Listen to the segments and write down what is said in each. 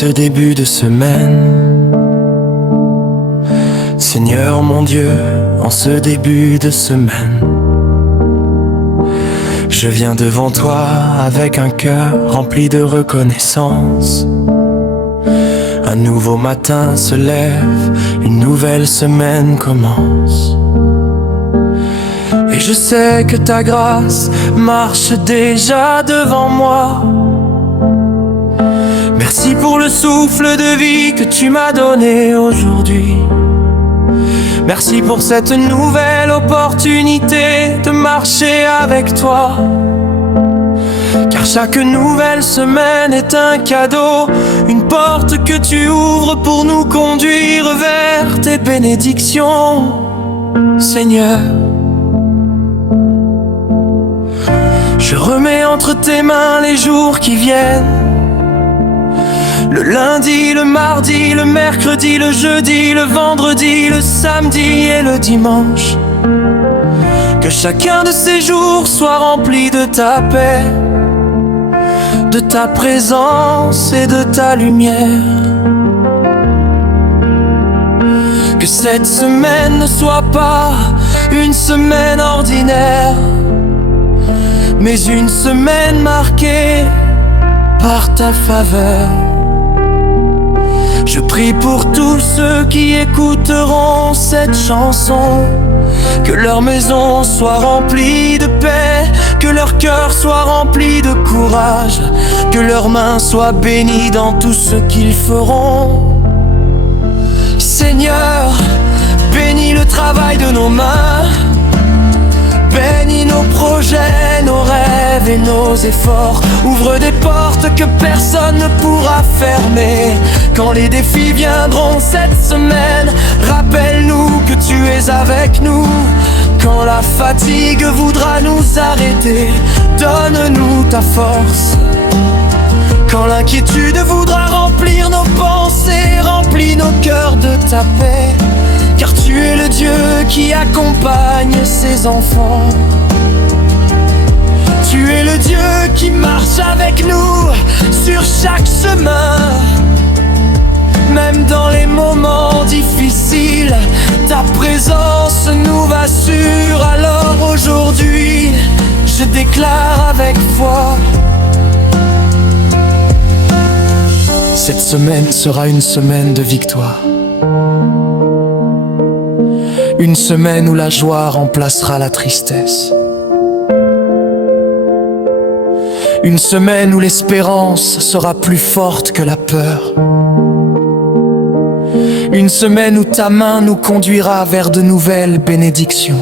ce début de semaine. Seigneur mon Dieu, en ce début de semaine, je viens devant toi avec un cœur rempli de reconnaissance. Un nouveau matin se lève, une nouvelle semaine commence. Et je sais que ta grâce marche déjà devant moi. Merci pour le souffle de vie que tu m'as donné aujourd'hui. Merci pour cette nouvelle opportunité de marcher avec toi. Car chaque nouvelle semaine est un cadeau, une porte que tu ouvres pour nous conduire vers tes bénédictions, Seigneur. Je remets entre tes mains les jours qui viennent. Le lundi, le mardi, le mercredi, le jeudi, le vendredi, le samedi et le dimanche. Que chacun de ces jours soit rempli de ta paix, de ta présence et de ta lumière. Que cette semaine ne soit pas une semaine ordinaire, mais une semaine marquée par ta faveur. Je prie pour tous ceux qui écouteront cette chanson, que leur maison soit remplie de paix, que leur cœur soit rempli de courage, que leurs mains soient bénies dans tout ce qu'ils feront. Seigneur, bénis le travail de nos mains, bénis nos projets, nos rêves et nos efforts. Ouvre des portes que personne ne pourra fermer. Quand les défis viendront cette semaine, rappelle-nous que tu es avec nous. Quand la fatigue voudra nous arrêter, donne-nous ta force. Quand l'inquiétude voudra remplir nos pensées, remplis nos cœurs de ta paix. Car tu es le Dieu qui accompagne ses enfants. Tu es le Dieu qui marche avec nous sur chaque chemin. Même dans les moments difficiles, ta présence nous rassure. Alors aujourd'hui, je déclare avec foi: cette semaine sera une semaine de victoire. Une semaine où la joie remplacera la tristesse. Une semaine où l'espérance sera plus forte que la peur. Une semaine où ta main nous conduira vers de nouvelles bénédictions.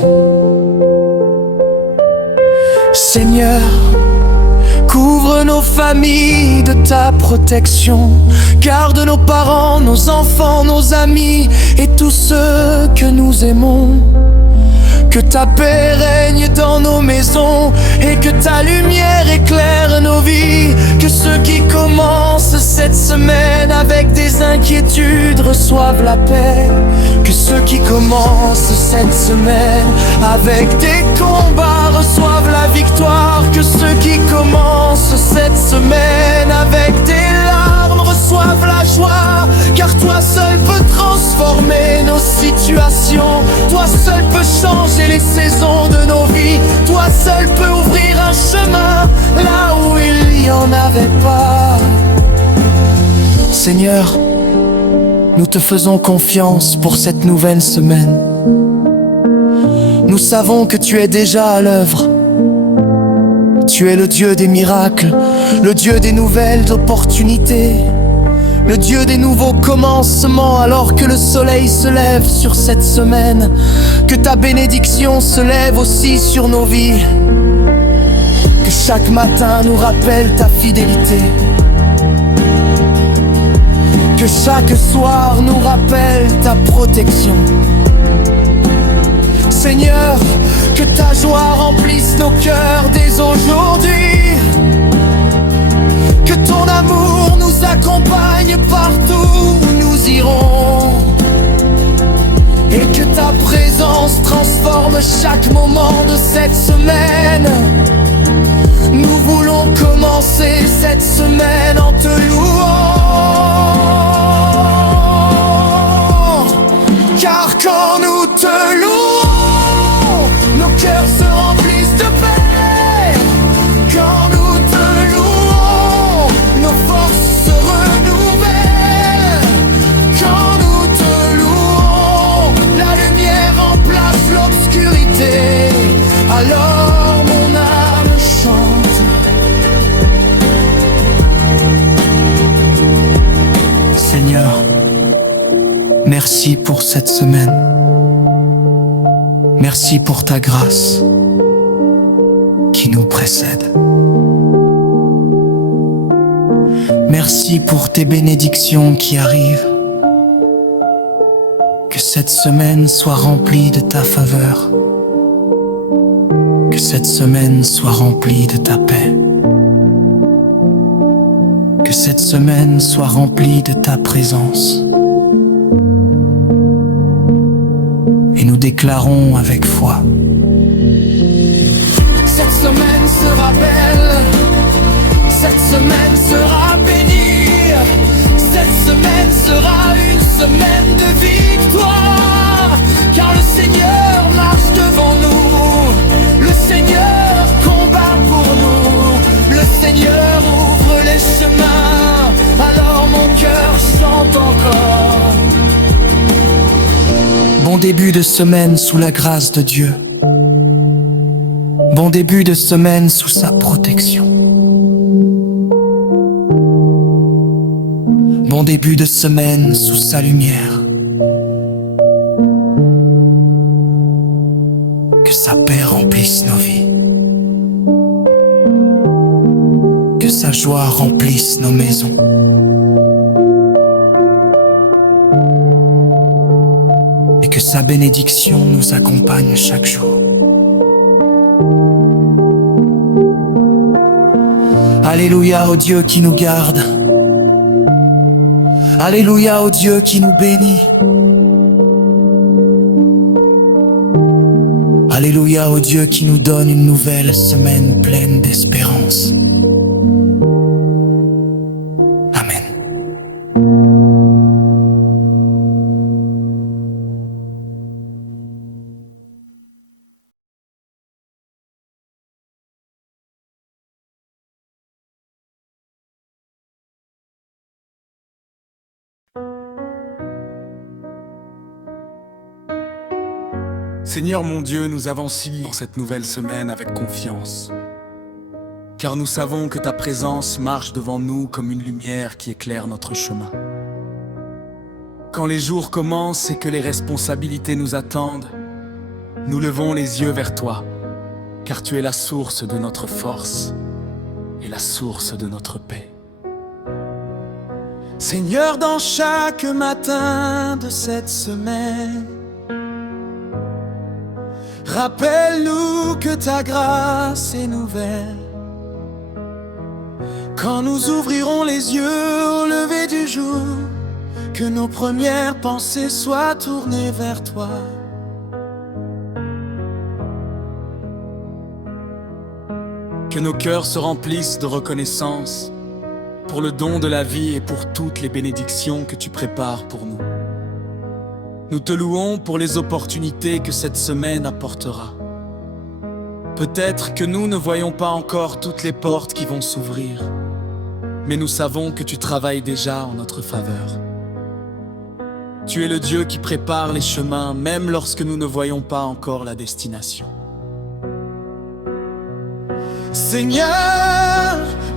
Seigneur, couvre nos familles de ta protection. Garde nos parents, nos enfants, nos amis et tous ceux que nous aimons. Que ta paix règne dans nos maisons et que ta lumière éclaire nos vies. Que ceux qui commencent cette semaine avec des inquiétudes reçoivent la paix. Que ceux qui commencent cette semaine avec des combats reçoivent la victoire. Que ceux qui commencent cette semaine avec des larmes reçoivent la joie. Car toi seul peux transformer nos situations. Toi seul peux changer les saisons de nos vies. Toi seul peux ouvrir un chemin là où il n'y en avait pas. Seigneur, nous te faisons confiance pour cette nouvelle semaine. Nous savons que tu es déjà à l'œuvre. Tu es le Dieu des miracles, le Dieu des nouvelles opportunités, le Dieu des nouveaux commencements. Alors que le soleil se lève sur cette semaine, que ta bénédiction se lève aussi sur nos vies. Que chaque matin nous rappelle ta fidélité. Que chaque soir nous rappelle ta protection. Seigneur, que ta joie remplisse nos cœurs dès aujourd'hui. Que ton amour nous accompagne partout où nous irons. Et que ta présence transforme chaque moment de cette semaine. Nous voulons commencer cette semaine en te louant. Merci pour cette semaine. Merci pour ta grâce qui nous précède. Merci pour tes bénédictions qui arrivent. Que cette semaine soit remplie de ta faveur. Que cette semaine soit remplie de ta paix. Que cette semaine soit remplie de ta présence. Et nous déclarons avec foi: cette semaine sera belle. Cette semaine sera bénie. Cette semaine sera une semaine de victoire. Car le Seigneur marche devant nous. Le Seigneur combat pour nous. Le Seigneur ouvre les chemins. Alors mon cœur chante encore. Bon début de semaine sous la grâce de Dieu. Bon début de semaine sous sa protection. Bon début de semaine sous sa lumière. Que sa paix remplisse nos vies. Que sa joie remplisse nos maisons. Et que sa bénédiction nous accompagne chaque jour. Alléluia au Dieu qui nous garde. Alléluia au Dieu qui nous bénit. Alléluia au Dieu qui nous donne une nouvelle semaine pleine d'espérance. Amen. Seigneur mon Dieu, nous avançons dans cette nouvelle semaine avec confiance, car nous savons que ta présence marche devant nous comme une lumière qui éclaire notre chemin. Quand les jours commencent et que les responsabilités nous attendent, nous levons les yeux vers toi, car tu es la source de notre force et la source de notre paix. Seigneur, dans chaque matin de cette semaine, rappelle-nous que ta grâce est nouvelle. Quand nous ouvrirons les yeux au lever du jour, que nos premières pensées soient tournées vers toi. Que nos cœurs se remplissent de reconnaissance pour le don de la vie et pour toutes les bénédictions que tu prépares pour nous. Nous te louons pour les opportunités que cette semaine apportera. Peut-être que nous ne voyons pas encore toutes les portes qui vont s'ouvrir, mais nous savons que tu travailles déjà en notre faveur. Tu es le Dieu qui prépare les chemins, même lorsque nous ne voyons pas encore la destination. Seigneur,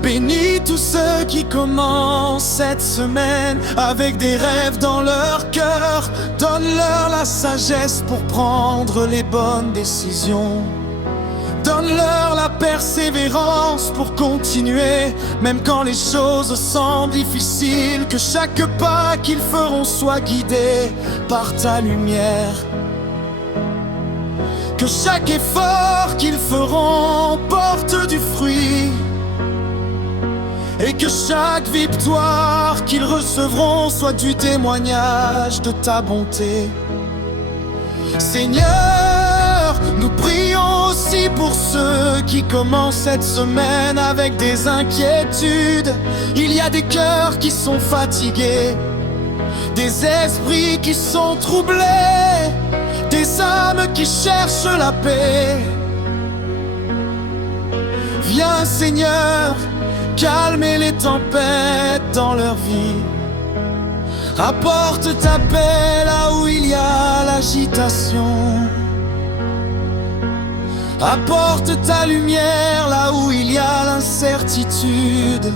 bénis tous ceux qui commencent cette semaine avec des rêves dans leur cœur. Donne-leur la sagesse pour prendre les bonnes décisions. Donne-leur la persévérance pour continuer, même quand les choses semblent difficiles. Que chaque pas qu'ils feront soit guidé par ta lumière. Que chaque effort qu'ils feront porte du fruit. Et que chaque victoire qu'ils recevront soit du témoignage de ta bonté. Seigneur, nous prions aussi pour ceux qui commencent cette semaine avec des inquiétudes. Il y a des cœurs qui sont fatigués, des esprits qui sont troublés, des âmes qui cherchent la paix. Viens Seigneur, calmer les tempêtes dans leur vie. Apporte ta paix là où il y a l'agitation. Apporte ta lumière là où il y a l'incertitude.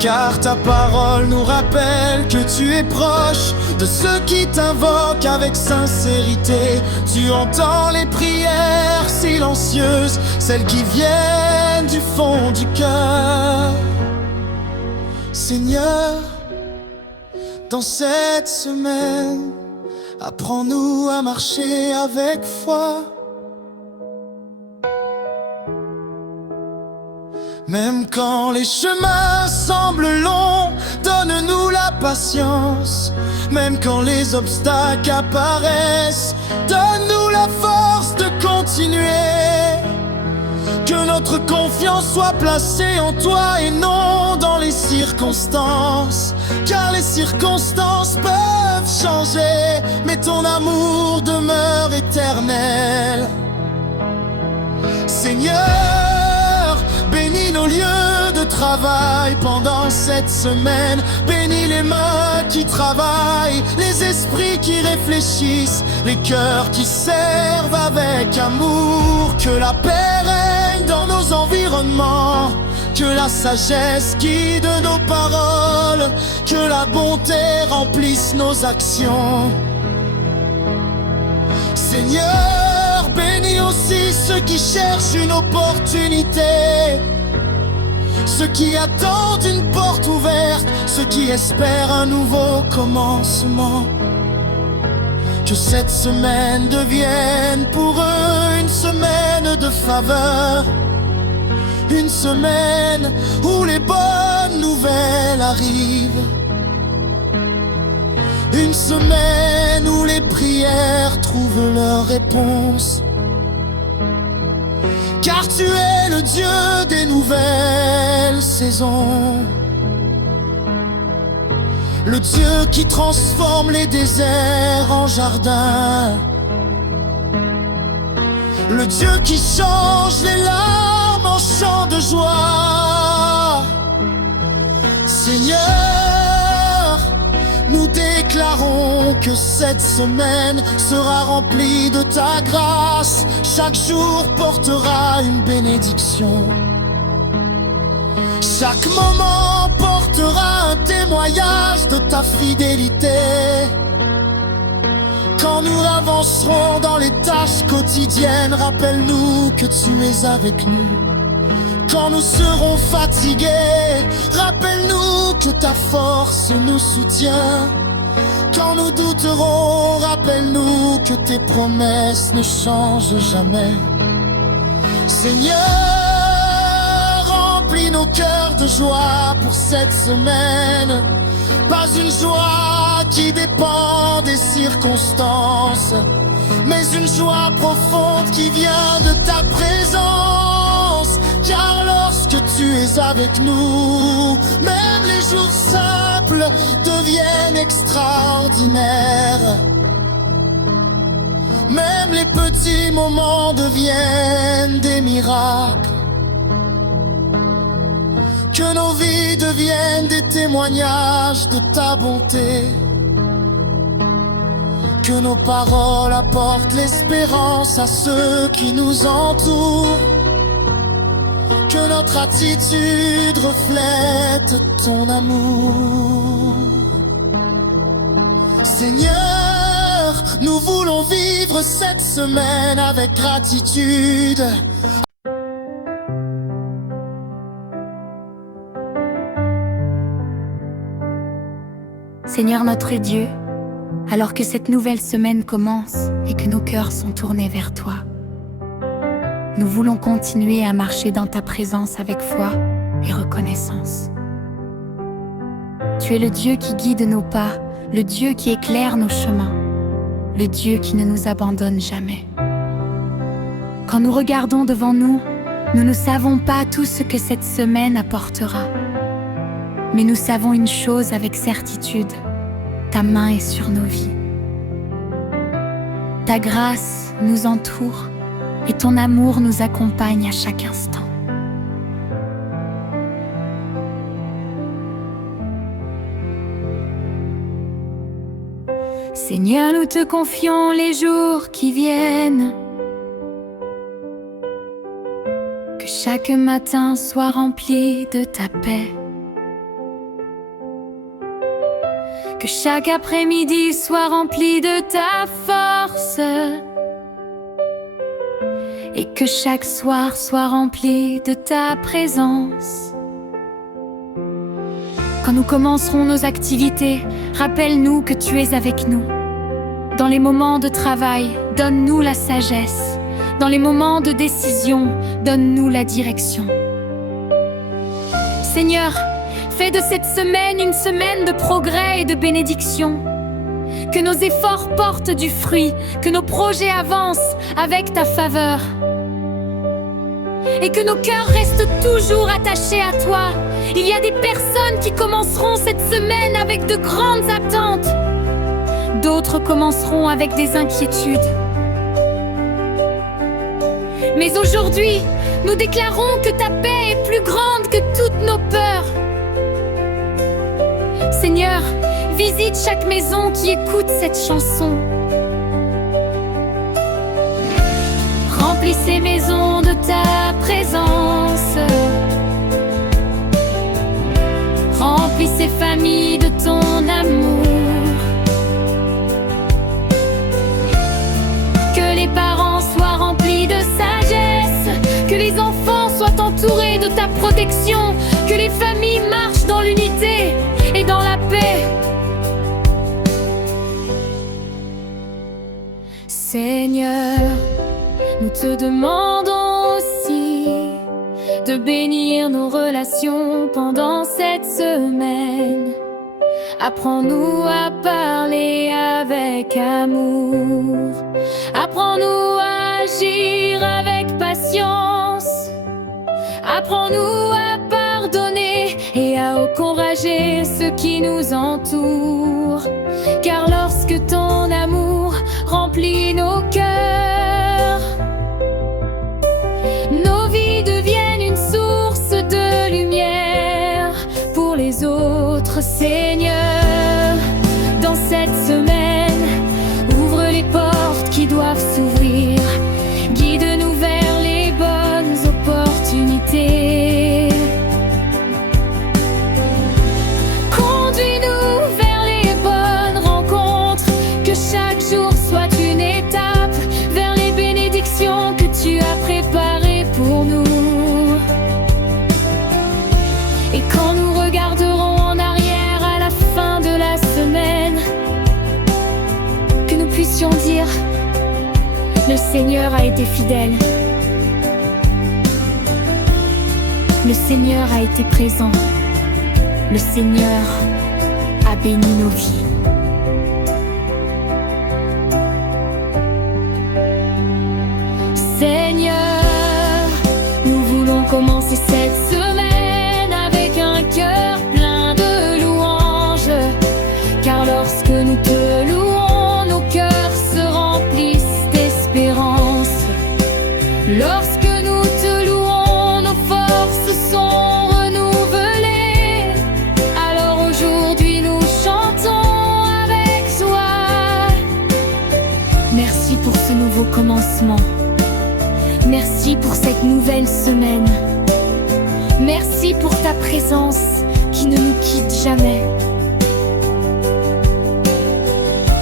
car ta parole nous rappelle que tu es proche de ceux qui t'invoquent avec sincérité. Tu entends les prières silencieuses, celles qui viennent du fond du cœur. Seigneur, dans cette semaine, apprends-nous à marcher avec foi. Même quand les chemins semblent longs, donne-nous la patience. Même quand les obstacles apparaissent, donne-nous la force de continuer. Que notre confiance soit placée en toi et non dans les circonstances. Car les circonstances peuvent changer, mais ton amour demeure éternel. Seigneur, bénis nos lieux de travail pendant cette semaine. Bénis les mains qui travaillent, les esprits qui réfléchissent, les cœurs qui servent avec amour. Que la paix règne dans nos environnements, que la sagesse guide nos paroles, que la bonté remplisse nos actions. Seigneur, bénis aussi ceux qui cherchent une opportunité, ceux qui attendent une porte ouverte, ceux qui espèrent un nouveau commencement. Que cette semaine devienne pour eux une semaine de faveur, une semaine où les bonnes nouvelles arrivent, une semaine où les prières trouvent leur réponse. Car tu es le Dieu des nouvelles saisons, le Dieu qui transforme les déserts en jardins, le Dieu qui change les larmes en chants de joie. Seigneur, nous déclarons que cette semaine sera remplie de ta grâce. Chaque jour portera une bénédiction. Chaque moment portera un témoignage de ta fidélité. Quand nous avancerons dans les tâches quotidiennes, rappelle-nous que tu es avec nous. Quand nous serons fatigués, rappelle-nous que ta force nous soutient. Quand nous douterons, rappelle-nous que tes promesses ne changent jamais. Seigneur, remplis nos cœurs de joie pour cette semaine. Pas une joie qui dépend des circonstances, mais une joie profonde qui vient de ta présence. Car lorsque tu es avec nous, même les jours simples deviennent extraordinaires. Même les petits moments deviennent des miracles. Que nos vies deviennent des témoignages de ta bonté. Que nos paroles apportent l'espérance à ceux qui nous entourent. Que notre attitude reflète ton amour. Seigneur, nous voulons vivre cette semaine avec gratitude. Seigneur notre Dieu, alors que cette nouvelle semaine commence et que nos cœurs sont tournés vers toi, nous voulons continuer à marcher dans ta présence avec foi et reconnaissance. Tu es le Dieu qui guide nos pas, le Dieu qui éclaire nos chemins, le Dieu qui ne nous abandonne jamais. Quand nous regardons devant nous, nous ne savons pas tout ce que cette semaine apportera. Mais nous savons une chose avec certitude, ta main est sur nos vies. Ta grâce nous entoure et ton amour nous accompagne à chaque instant. Seigneur, nous te confions les jours qui viennent. Que chaque matin soit rempli de ta paix. Que chaque après-midi soit rempli de ta force et que chaque soir soit rempli de ta présence. Quand nous commencerons nos activités, rappelle-nous que tu es avec nous. Dans les moments de travail, donne-nous la sagesse. Dans les moments de décision, donne-nous la direction. Seigneur, fais de cette semaine une semaine de progrès et de bénédiction. Que nos efforts portent du fruit, que nos projets avancent avec ta faveur. Et que nos cœurs restent toujours attachés à toi. Il y a des personnes qui commenceront cette semaine avec de grandes attentes. D'autres commenceront avec des inquiétudes. Mais aujourd'hui, nous déclarons que ta paix est plus grande que toutes nos peurs. Seigneur, visite chaque maison qui écoute cette chanson. Remplis ces maisons de ta présence. Remplis ces familles de ton amour. Que les parents soient remplis de sagesse. Que les enfants soient entourés de ta protection. Que les familles marchent dans l'unité et dans la paix. Seigneur, nous te demandons aussi de bénir nos relations pendant cette semaine. Apprends-nous à parler avec amour. Apprends-nous à agir avec patience. Apprends-nous à pardonner et à encourager ceux qui nous entourent. Car lorsque ton amour remplit nos cœurs, nos vies deviennent une source de lumière pour les autres. Seigneur, dans cette semaine, ouvre les portes qui doivent s'ouvrir. Guide-nous vers les bonnes opportunités. Conduis-nous vers les bonnes rencontres. Que chaque jour soit une étape vers les bénédictions que tu as préparées pour nous. Et quand nous regarderons en arrière à la fin de la semaine, que nous puissions dire: le Seigneur a été fidèle. Le Seigneur a été présent. Le Seigneur a béni nos vies. Seigneur, nous voulons commencer cette semaine avec un cœur plein de louanges. Car lorsque nous te louons, nos cœurs se remplissent d'espérance. Lorsque nous te louons, nos forces sont renouvelées. Alors aujourd'hui nous chantons avec joie. Merci pour ce nouveau commencement. Merci pour cette nouvelle semaine. Merci pour ta présence qui ne nous quitte jamais.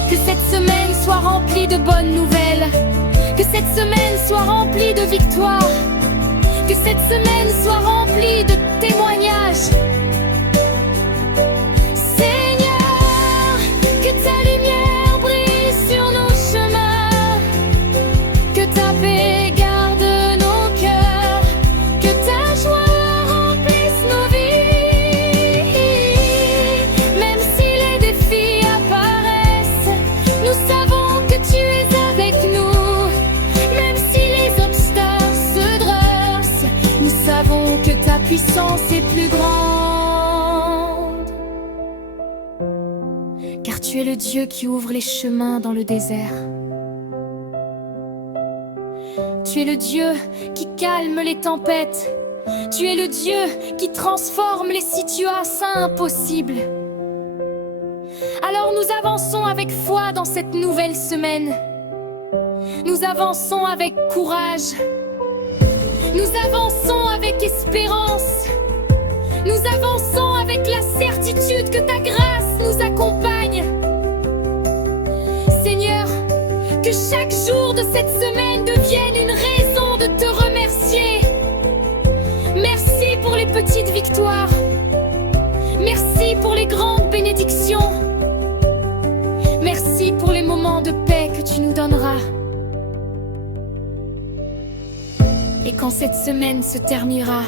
Que cette semaine soit remplie de bonnes nouvelles. Que cette semaine soit remplie de victoires. Que cette semaine soit remplie de témoignages. Seigneur, que ta lumière brille sur nos chemins. Que ta paix garde nos cœurs. Que ta joie remplisse nos vies. Même si les défis apparaissent, nous savons que tu es avec nous. Même si les obstacles se dressent, nous savons que ta puissance est plus grande. Car tu es le Dieu qui ouvre les chemins dans le désert. Tu es le Dieu qui calme les tempêtes. Tu es le Dieu qui transforme les situations impossibles. Alors nous avançons avec foi dans cette nouvelle semaine. Nous avançons avec courage. Nous avançons avec espérance. Nous avançons avec la certitude que ta grâce nous accompagne Que chaque jour de cette semaine devienne une raison de te remercier. Merci pour les petites victoires. Merci pour les grandes bénédictions. Merci pour les moments de paix que tu nous donneras. Et quand cette semaine se terminera,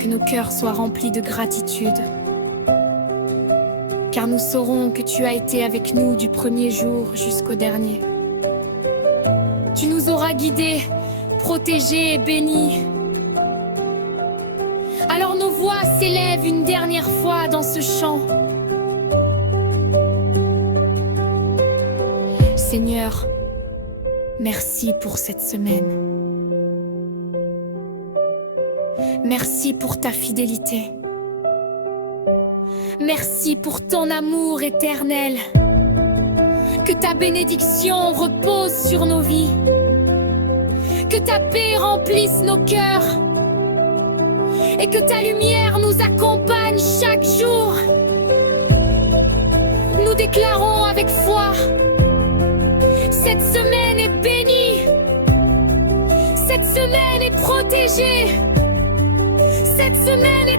que nos cœurs soient remplis de gratitude. Car nous saurons que tu as été avec nous du premier jour jusqu'au dernier. Tu nous auras guidés, protégés et bénis. Alors nos voix s'élèvent une dernière fois dans ce chant. Seigneur, merci pour cette semaine. Merci pour ta fidélité. Merci pour ton amour éternel. Que ta bénédiction repose sur nos vies. Que ta paix remplisse nos cœurs. Et que ta lumière nous accompagne chaque jour. Nous déclarons avec foi: cette semaine est bénie. Cette semaine est protégée. Cette semaine est